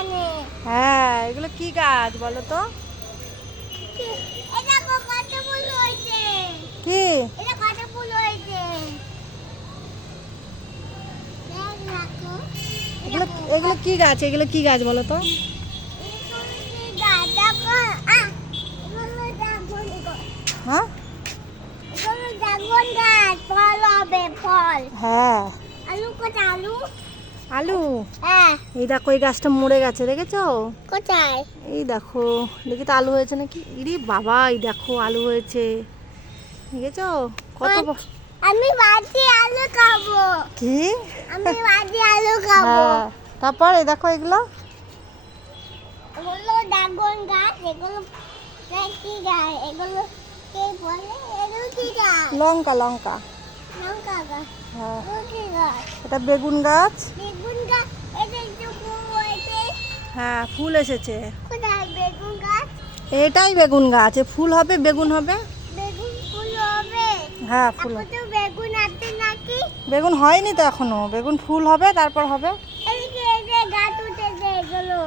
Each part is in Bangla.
এখানে। হ্যাঁ, এগুলো কি গাছ বলো তো? এটা কত ফুল হয়েছে? কি? এটা কত ফুল হয়েছে? দেখ রাখো। এগুলো এগুলো কি গাছ? এগুলো কি গাছ বলো তো? হ্যাঁ ফল হবে ফল। হ্যাঁ, আলু কোথায় আলু? আলু। হ্যাঁ এই দেখো, এই গাছটা মরে গেছে, দেখেছো? কোথায়? এই দেখো, দেখি তো আলু হয়েছে নাকি। ইরে বাবা, এই দেখো আলু হয়েছে, দেখেছো? কত আমি ভাজি আলু খাবো। কি? আমি ভাজি আলু খাবো। হ্যাঁ, তারপর এই দেখো এগুলো এগুলো ড্রাগন গাছ, এগুলো কি গাছ? এগুলো কে বলে? এগুলো কি গাছ? লঙ্কা, লঙ্কা। লঙ্কা গাছ। হ্যাঁ, এগুলো কি গাছ? এটা বেগুন গাছ। বেগুন গাছ। এটা একটু ফুল হয়েছে। হ্যাঁ, ফুল এসেছে। কোথায় বেগুন গাছ? এটাই বেগুন গাছ, এ ফুল হবে, বেগুন হবে। বেগুন ফুল হবে? হ্যাঁ, ফুল এখন তো বেগুন আছে নাকি? বেগুন হয়নি তো এখনো, বেগুন ফুল হবে, তারপর হবে। এদিকে এই যে গাছ উঠেছে এগুলো।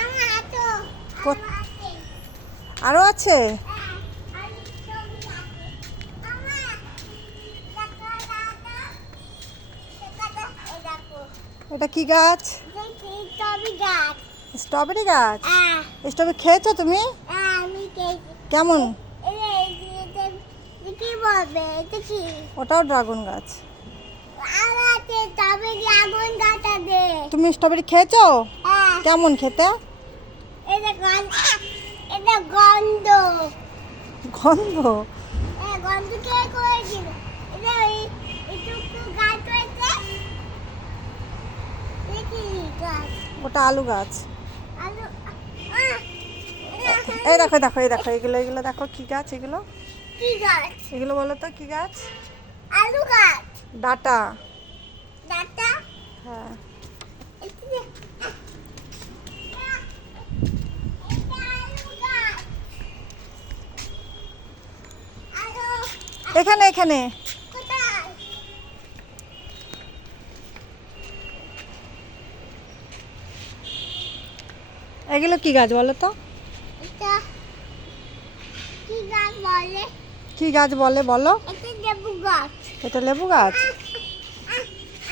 আমার হাতও কো- আছে। আরো আছে। হ্যাঁ, আর সবই আছে। আমার দেখো। এটা কি গাছ? সবই গাছ। স্ট্রবেরি গাছ। হ্যাঁ, স্ট্রবেরি খেয়েছো তুমি? হ্যাঁ, আমি খেয়েছি। কেমন? কি বলবে? এটা কি? ওটাও ড্রাগন গাছ। আর আছে তবে আগুন গাছ আছে। তুমি স্ট্রবেরি খেয়েছো? হ্যাঁ, কেমন খেতে? এটা গন্ধ। এটা গন্ধ। গন্ধ? হ্যাঁ, গন্ধ কে করেছিল? এটা একটু গাছ হয়েছে। দেখি গাছ। ওটা আলু গাছ। আলু। এই দেখো, দেখো, এই দেখো, এগুলো এগুলো দেখো কি গাছ এগুলো? কি গাছ? এগুলো বলো তো কি গাছ? আলু গাছ। ডাটা। ডাটা। হ্যাঁ, এটা আলু গাছ। আলু এখানে এখানে। কোথায়? এগুলো কি গাছ বলো তো? এটা কি গাছ বলে? কি গাছ বলে বলো? এটা লেবু গাছ। এটা লেবু গাছ।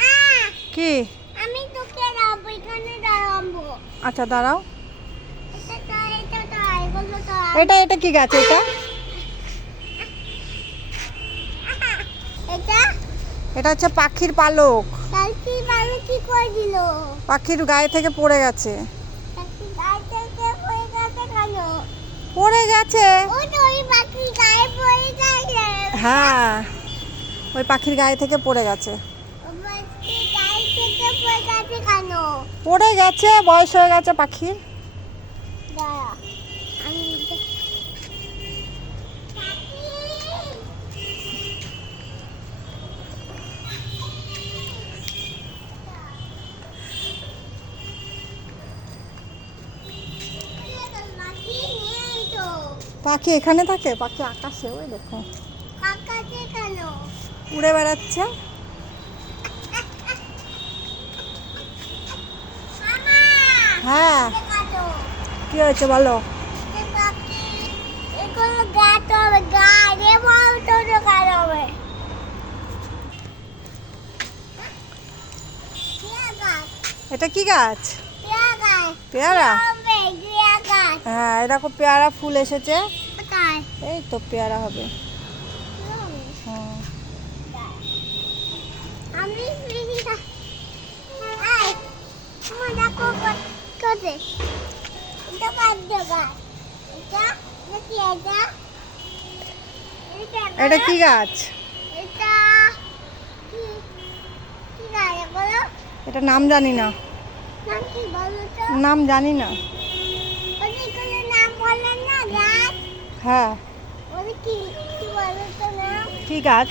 আহ, কি? আমি তোকে দাঁড়াবো, এখানে দাঁড়াবো। আচ্ছা, দাঁড়াও। এটা এগুলো তো এটা এটা কি গাছ এটা? এটা এটা হচ্ছে পাখির পালক। কালকে মানুষ কি করে দিল? পাখির গায়ে থেকে পড়ে গেছে। কালকে গায়ে থেকে পড়ে গেছে কেন? পড়ে গেছে। ওই তো ওই পাখি গায়ে পড়ে গেছে। হ্যাঁ, ওই পাখির গায়ে থেকে পড়ে গেছে। ওই পাখি গায়ে থেকে পড়ে গেছে কেন? পড়ে গেছে, বয়স হয়ে গেছে পাখির। দাঁড়া, আমি পাখি। পাখি নেই তো। পাখি এখানে থাকে? পাখি আকাশে, ওই দেখো আকাশে কেন? উড়ে বেড়াচ্ছে। মামা, হ্যাঁ, দেখাতো। কি হয়েছে বলো? এই পাখি, এগুলো গাছ হবে, গাছ এবার তো গাছ হবে। পেয়ারা গাছ, এটা কি গাছ? পেয়ারা গাছ। পেয়ারা? হবে, পেয়ারা গাছ। হ্যাঁ, এই দেখো পেয়ারা ফুল এসেছে। কোথায়? এই তো পেয়ারা হবে। হুম, হুম। আমি ফ্রিজি এই, তোমার দেখো কোথায়? এটা খাদ্য গাছ। এটা নাকি এটা? এটা কি গাছ? এটা কি কি গাছ বলো? এটা নাম জানি না। নাম কি বলো তো? নাম জানি না। ওইগুলো নাম বলেন না গাছ? হ্যাঁ, ওই কি কি বলো তো নাম? কি গাছ?